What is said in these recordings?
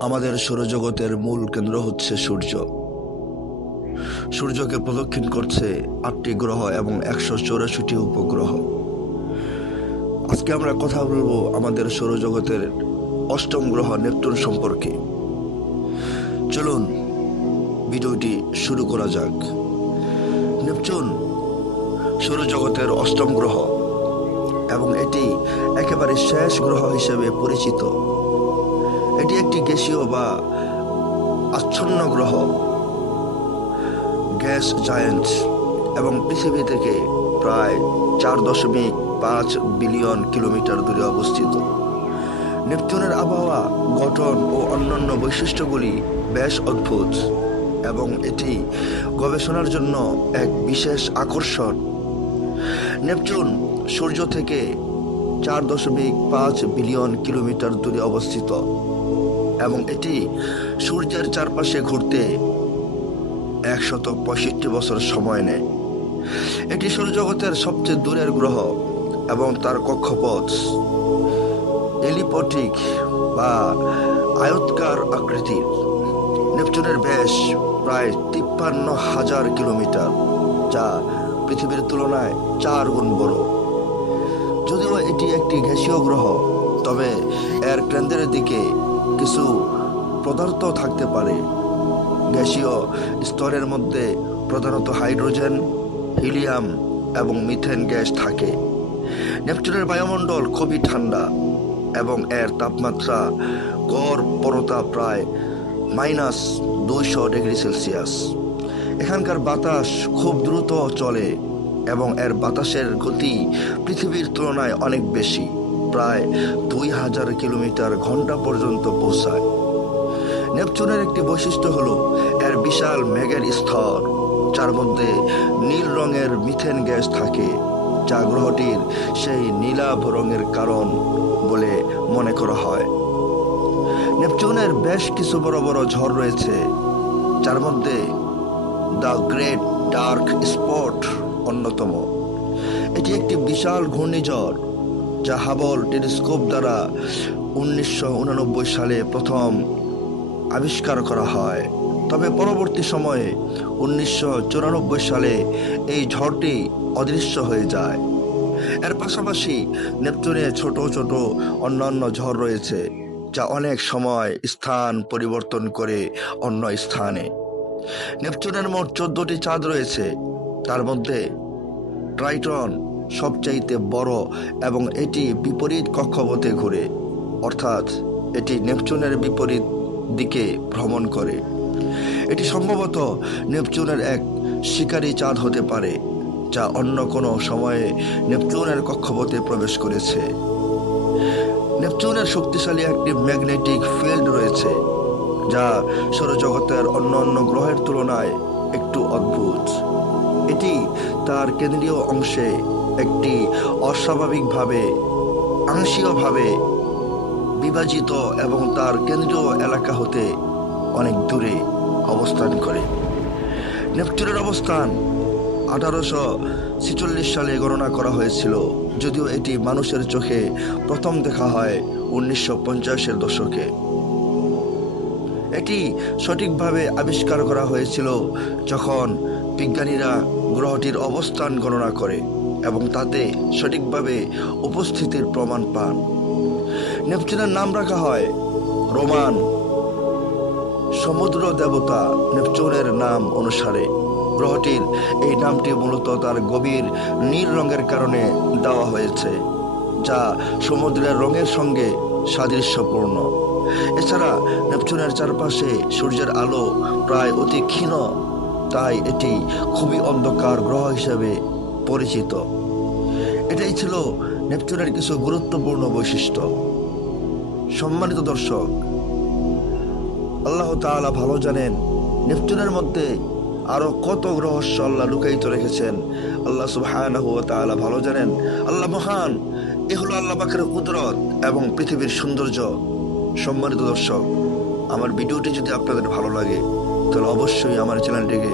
আমাদের সৌরজগতের মূল কেন্দ্র হচ্ছে সূর্য। সূর্যকে প্রদক্ষিণ করছে আটটি গ্রহ এবং একশো চৌরাশিটি উপগ্রহ। আজকে আমরা কথা বলব আমাদের সৌরজগতের অষ্টম গ্রহ নেপচুন সম্পর্কে। চলুন, ভিডিওটি শুরু করা যাক। নেপচুন, সৌরজগতের অষ্টম গ্রহ এবং এটি একেবারে শেষ গ্রহ হিসেবে পরিচিত। এটি একটি গ্যাসীয় বা আচ্ছন্ন গ্রহ, গ্যাস জায়েন্ট, এবং পৃথিবী থেকে প্রায় চার দশমিক পাঁচ বিলিয়ন কিলোমিটার দূরে অবস্থিত। নেপচুনের আবহাওয়া, গঠন ও অন্যান্য বৈশিষ্ট্যগুলি বেশ অদ্ভুত, এবং এটি গবেষণার জন্য এক বিশেষ আকর্ষণ। নেপচুন সূর্য থেকে চার দশমিক পাঁচ বিলিয়ন কিলোমিটার দূরে অবস্থিত। এবং এটি সূর্যের চারপাশে ঘুরতে একশত পঁয়ষট্টি বছর সময় নেয়। এটি সৌরজগতের সবচেয়ে দূরের গ্রহ এবং তার কক্ষপথ, এলিপটিক বা আয়তকার আকৃতির। নেপচুনের ব্যাস প্রায় তিপ্পান্ন হাজার কিলোমিটার, যা পৃথিবীর তুলনায় চার গুণ বড়। যদিও এটি একটি গ্যাসীয় গ্রহ, তবে এর কেন্দ্রের দিকে কিছু পদার্থ থাকতে পারে। গ্যাসীয় স্তরের মধ্যে প্রধানত হাইড্রোজেন, হিলিয়াম এবং মিথেন গ্যাস থাকে। নেপচুনের বায়ুমণ্ডল খুবই ঠান্ডা এবং এর তাপমাত্রা গড় পরতা প্রায় মাইনাস দুইশো ডিগ্রি সেলসিয়াস। এখানকার বাতাস খুব দ্রুত চলে এবং এর বাতাসের গতি পৃথিবীর তুলনায় অনেক বেশি। প্রায় দুই হাজার কিলোমিটার ঘণ্টা পর্যন্ত পৌঁছায়। নেপচুনের একটি বৈশিষ্ট্য হল এর বিশাল মেঘের স্তর, যার মধ্যে নীল রঙের মিথেন গ্যাস থাকে, যা গ্রহটির সেই নীলাভ রঙের কারণ বলে মনে করা হয়। নেপচুনের বেশ কিছু বড় বড় ঝড় রয়েছে, যার মধ্যে দ্য গ্রেট ডার্ক স্পট অন্যতম। এটি একটি বিশাল ঘূর্ণিঝড় যা হাবল টেলিস্কোপ দ্বারা উনিশশো সালে প্রথম আবিষ্কার করা হয়। তবে পরবর্তী সময়ে উনিশশো চুরানব্বই সালে এই ঝড়টি অদৃশ্য হয়ে যায়। এর পাশাপাশি নেপচুনে ছোট ছোট অন্যান্য ঝড় রয়েছে, যা অনেক সময় স্থান পরিবর্তন করে অন্য স্থানে। নেপচুনের মোট চোদ্দটি চাঁদ রয়েছে, তার মধ্যে ট্রাইটন সবচাইতে বড় এবং এটি বিপরীত কক্ষপথে ঘুরে, অর্থাৎ এটি নেপচুনের বিপরীত দিকে ভ্রমণ করে। এটি সম্ভবত নেপচুনের এক শিকারী চাঁদ হতে পারে, যা অন্য কোনো সময়ে নেপচুনের কক্ষপথে প্রবেশ করেছে। নেপচুনের শক্তিশালী একটি ম্যাগনেটিক ফিল্ড রয়েছে, যা সৌরজগতের অন্য অন্য গ্রহের তুলনায় একটু অদ্ভুত। এটি তার কেন্দ্রীয় অংশে একটি অস্বাভাবিকভাবে আংশীয়ভাবে বিভাজিত এবং তার কেন্দ্রীয় এলাকা হতে অনেক দূরে অবস্থান করে। নেপচুনের অবস্থান আঠারোশো ছেচল্লিশ সালে গণনা করা হয়েছিল, যদিও এটি মানুষের চোখে প্রথম দেখা হয় উনিশশো পঞ্চাশের দশকে। এটি সঠিকভাবে আবিষ্কার করা হয়েছিল যখন বিজ্ঞানীরা গ্রহটির অবস্থান গণনা করে। এবং তাতে সঠিকভাবে উপস্থিতির প্রমাণ পান। নেপচুনের নাম রাখা হয় রোমান সমুদ্র দেবতা নেপচুনের নাম অনুসারে। গ্রহটির এই নামটি মূলত তার গভীর নীল রঙের কারণে দেওয়া হয়েছে, যা সমুদ্রের রঙের সঙ্গে সাদৃশ্যপূর্ণ। এছাড়া নেপচুনের চারপাশে সূর্যের আলো প্রায় অতি ক্ষীণ, তাই এটি খুবই অন্ধকার গ্রহ হিসেবে পরিচিত। এটাই ছিল নেপচুনের কিছু গুরুত্বপূর্ণ বৈশিষ্ট্য। সম্মানিত দর্শক, আল্লাহ তাআলা ভালো জানেন নেপচুনের মধ্যে আরও কত রহস্য আল্লাহ লুকায়িত রেখেছেন। আল্লাহ ওয়া তাআলা ভালো জানেন, আল্লাহ মহান, এ হলো আল্লাহ পাকের কুদরত এবং পৃথিবীর সৌন্দর্য। সম্মানিত দর্শক, আমার ভিডিওটি যদি আপনাদের ভালো লাগে, তাহলে অবশ্যই আমার চ্যানেলটিকে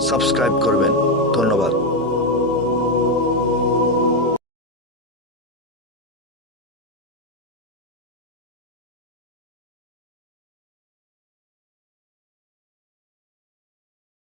সাবস্ক্রাইব করবেন। ধন্যবাদ।